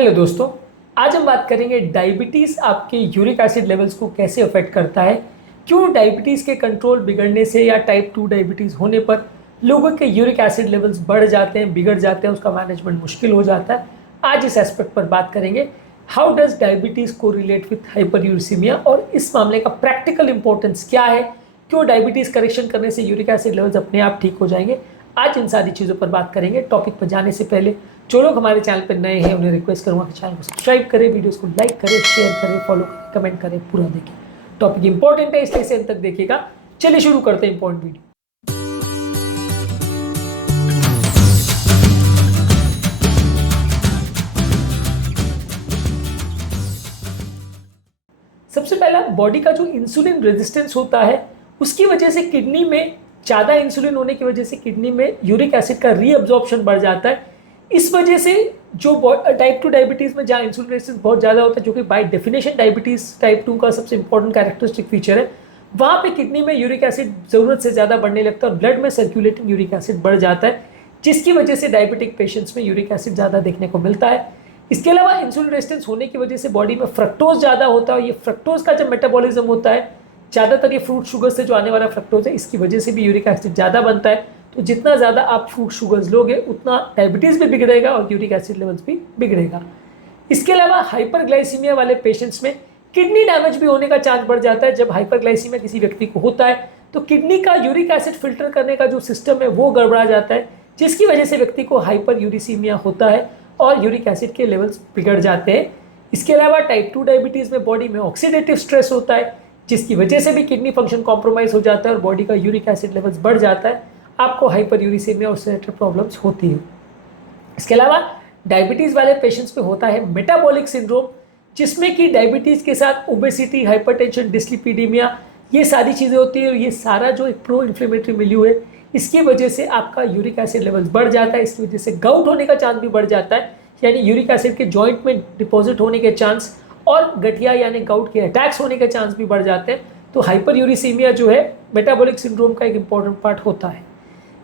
Hello दोस्तों, आज हम बात करेंगे डायबिटीज़ आपके यूरिक एसिड लेवल्स को कैसे अफेक्ट करता है। क्यों डायबिटीज़ के कंट्रोल बिगड़ने से या टाइप 2 डायबिटीज़ होने पर लोगों के यूरिक एसिड लेवल्स बढ़ जाते हैं, बिगड़ जाते हैं, उसका मैनेजमेंट मुश्किल हो जाता है। आज इस एस्पेक्ट पर बात करेंगे। हाउ डज डायबिटीज़ को रिलेट विथ हाइपरयूरिसीमिया और इस मामले का प्रैक्टिकल इंपॉर्टेंस क्या है। क्यों डायबिटीज़ करेक्शन करने से यूरिक एसिड लेवल्स अपने आप ठीक हो जाएंगे। आज इन सारी चीज़ों पर बात करेंगे। टॉपिक पर जाने से पहले जो लोग हमारे चैनल पर नए हैं उन्हें रिक्वेस्ट करूँगा कि चैनल को सब्सक्राइब करें, वीडियोस को लाइक करें, शेयर करें, फॉलो करें, कमेंट करें, पूरा देखें। टॉपिक इंपॉर्टेंट है इसलिए इसे अंत तक देखिएगा। चलिए शुरू करते हैं इंपॉर्टेंट वीडियो। सबसे पहला, बॉडी का जो इंसुलिन रेजिस्टेंस होता है उसकी वजह से किडनी में ज़्यादा इंसुलिन होने की वजह से किडनी में यूरिक एसिड का रीअब्जॉर्प्शन बढ़ जाता है। इस वजह से जो टाइप 2 डायबिटीज़ में जहाँ इंसुलिन रेजिस्टेंस बहुत ज़्यादा होता है, जो कि बाय डेफिनेशन डायबिटीज़ टाइप 2 का सबसे इंपॉर्टेंट कैरेक्टरिस्टिक फीचर है, वहाँ पे किडनी में यूरिक एसिड ज़रूरत से ज़्यादा बढ़ने लगता है और ब्लड में सर्कुलेटिंग यूरिक एसिड बढ़ जाता है, जिसकी वजह से डायबिटिक पेशेंट्स में यूरिक एसिड ज़्यादा देखने को मिलता है। इसके अलावा इंसुलिन रेजिस्टेंस होने की वजह से बॉडी में फ्रक्टोज ज़्यादा होता है। ये फ्रक्टोज का जब मेटाबॉलिज्म होता है, ज़्यादातर ये फ्रूट शुगर से जो आने वाला फ्रक्टोज है, इसकी वजह से भी यूरिक एसिड ज़्यादा बनता है। तो जितना ज़्यादा आप फ्रूट शुगर्स लोगे उतना डायबिटीज़ भी बिगड़ेगा और यूरिक एसिड लेवल्स भी बिगड़ेगा। इसके अलावा हाइपरग्लाइसीमिया वाले पेशेंट्स में किडनी डैमेज भी होने का चांस बढ़ जाता है। जब हाइपरग्लाइसीमिया किसी व्यक्ति को होता है तो किडनी का यूरिक एसिड फिल्टर करने का जो सिस्टम है वो गड़बड़ा जाता है, जिसकी वजह से व्यक्ति को हाइपरयूरिसीमिया होता है और यूरिक एसिड के लेवल्स बिगड़ जाते हैं। इसके अलावा टाइप 2 डायबिटीज़ में बॉडी में ऑक्सीडेटिव स्ट्रेस होता है, जिसकी वजह से भी किडनी फंक्शन कॉम्प्रोमाइज़ हो जाता है और बॉडी का यूरिक एसिड लेवल्स बढ़ जाता है। आपको हाइपरयूरिसीमिया और रिलेटेड प्रॉब्लम्स होती है। इसके अलावा डायबिटीज़ वाले पेशेंट्स में होता है मेटाबॉलिक सिंड्रोम, जिसमें कि डायबिटीज़ के साथ ओबेसिटी, हाइपरटेंशन, डिस्लिपिडीमिया, ये सारी चीज़ें होती है। और ये सारा जो एक प्रो इन्फ्लेमेटरी मिल्यू है, इसकी वजह से आपका यूरिक एसिड लेवल्स बढ़ जाता है। इसकी वजह से गाउट होने का चांस भी बढ़ जाता है, यानी यूरिक एसिड के जॉइंट में डिपॉजिट होने के चांस और गठिया यानी गाउट के अटैक्स होने के चांस भी बढ़ जाते हैं। तो हाइपरयूरिसीमिया जो है मेटाबॉलिक सिंड्रोम का एक इंपॉर्टेंट पार्ट होता है।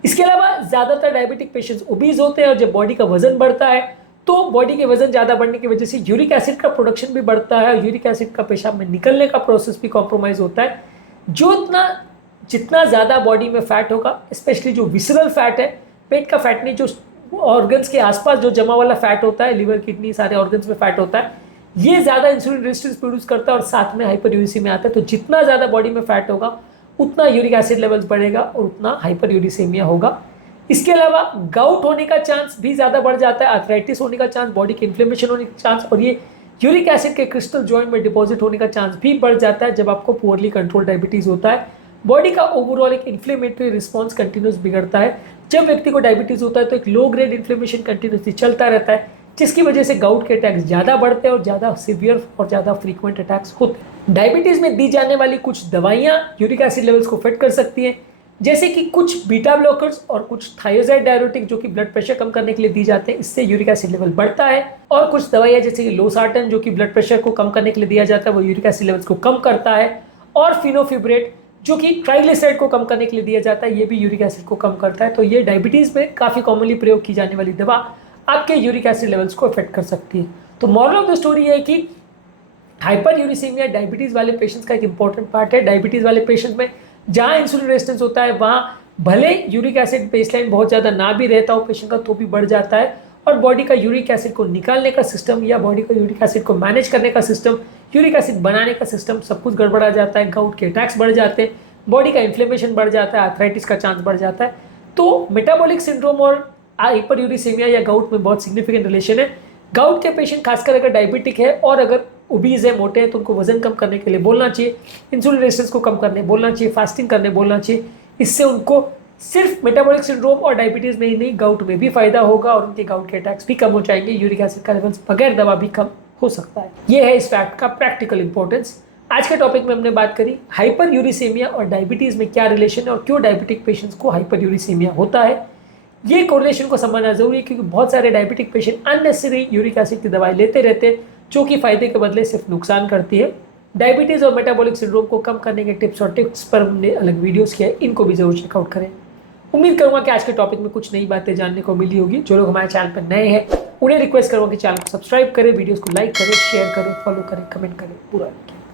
इसके अलावा ज़्यादातर डायबिटिक पेशेंट्स ओबीज होते हैं और जब बॉडी का वजन बढ़ता है तो बॉडी के वजन ज़्यादा बढ़ने की वजह से यूरिक एसिड का प्रोडक्शन भी बढ़ता है और यूरिक एसिड का पेशाब में निकलने का प्रोसेस भी कॉम्प्रोमाइज़ होता है। जितना ज़्यादा बॉडी में फैट होगा, स्पेशली जो विसरल फैट है, पेट का फैट नहीं, जो ऑर्गन्स के आसपास जो जमा वाला फैट होता है, लिवर, किडनी, सारे ऑर्गन्स में फैट होता है, ये ज़्यादा इंसुलिन रेजिस्टेंस प्रोड्यूस करता है और साथ में हाइपरयूरिसीमिया आता है। तो जितना ज़्यादा बॉडी में फैट होगा उतना यूरिक एसिड लेवल्स बढ़ेगा और उतना हाइपरयूरिसीमिया होगा। इसके अलावा गाउट होने का चांस भी ज़्यादा बढ़ जाता है, आर्थराइटिस होने का चांस, बॉडी के इन्फ्लेमेशन होने का चांस और ये यूरिक एसिड के क्रिस्टल जॉइंट में डिपॉजिट होने का चांस भी बढ़ जाता है जब आपको पुअरली कंट्रोल डायबिटीज़ होता है। बॉडी का ओवरऑल एक इन्फ्लेमेटरी रिस्पॉन्स कंटिन्यूस बिगड़ता है। जब व्यक्ति को डायबिटीज़ होता है तो एक लो ग्रेड इन्फ्लेमेशन कंटिन्यूसली चलता रहता है, जिसकी वजह से गाउट के अटैक्स ज़्यादा बढ़ते हैं और ज़्यादा सीवियर और ज़्यादा फ्रीक्वेंट अटैक्स होते हैं। डायबिटीज़ में दी जाने वाली कुछ दवाइयाँ यूरिक एसिड लेवल्स को अफेक्ट कर सकती हैं, जैसे कि कुछ बीटा ब्लॉकर्स और कुछ थायोजाइड डायरेटिक जो कि ब्लड प्रेशर कम करने के लिए दी जाते हैं, इससे यूरिक एसिड लेवल बढ़ता है। और कुछ दवाइयाँ जैसे कि लोसार्टन जो कि ब्लड प्रेशर को कम करने के लिए दिया जाता है, वो यूरिक एसिड लेवल्स को कम करता है। और फिनोफिब्रेट जो कि ट्राइग्लिसराइड को कम करने के लिए दिया जाता है, ये भी यूरिक एसिड को कम करता है। तो ये डायबिटीज़ में काफ़ी कॉमनली प्रयोग की जाने वाली दवा आपके यूरिक एसिड लेवल्स को अफेक्ट कर सकती है। तो मॉरल ऑफ द स्टोरी है कि हाइपरयूरिसीमिया डायबिटीज़ वाले पेशेंट्स का एक इंपॉर्टेंट पार्ट है। डायबिटीज़ वाले पेशेंट्स में जहाँ इंसुलिन रेजिस्टेंस होता है वहाँ भले यूरिक एसिड बेसलाइन बहुत ज़्यादा ना भी रहता हो पेशेंट का, तो भी बढ़ जाता है और बॉडी का यूरिक एसिड को निकालने का सिस्टम या बॉडी का यूरिक एसिड को मैनेज करने का सिस्टम, यूरिक एसिड बनाने का सिस्टम, सब कुछ गड़बड़ा जाता है। गाउट के अटैक्स बढ़ जाते हैं, बॉडी का इन्फ्लेमेशन बढ़ जाता है, आर्थराइटिस का चांस बढ़ जाता है। तो मेटाबॉलिक सिंड्रोम और हाइपरयूरिसीमिया या गाउट में बहुत सिग्निफिकेंट रिलेशन है। गाउट के पेशेंट खासकर अगर डायबिटिक है और अगर ओबीज है, मोटे हैं, तो उनको वजन कम करने के लिए बोलना चाहिए, इंसुलिन रेजिस्टेंस को कम करने बोलना चाहिए, फास्टिंग करने बोलना चाहिए। इससे उनको सिर्फ मेटाबॉलिक सिंड्रोम और डायबिटीज़ में ही नहीं, गाउट में भी फायदा होगा और उनके गाउट के अटैक्स भी कम हो जाएंगे, यूरिक एसिड का लेवल्स बगैर दवा भी कम हो सकता है। ये है इस फैक्ट का प्रैक्टिकल इंपॉर्टेंस। आज के टॉपिक में हमने बात करी हाइपरयूरिसीमिया और डायबिटीज़ में क्या रिलेशन है और क्यों डायबिटिक पेशेंट्स को हाइपरयूरिसीमिया होता है। ये कोरिलेशन को समझना जरूरी है क्योंकि बहुत सारे diabetic patient unnecessary uric acid की दवाई लेते रहते हैं, जो कि फायदे के बदले सिर्फ नुकसान करती है। डायबिटीज़ और मेटाबॉलिक सिंड्रोम को कम करने के टिप्स और टिप्स पर हमने अलग वीडियोस किया है, इनको भी जरूर चेकआउट करें। उम्मीद करूँगा कि आज के टॉपिक में कुछ नई बातें जानने को मिली होगी। जो लोग हमारे चैनल पर नए हैं उन्हें रिक्वेस्ट करूँगा कि चैनल को सब्सक्राइब करें, वीडियोस को लाइक करें, शेयर करें, फॉलो करें, कमेंट करें, पूरा लिखें।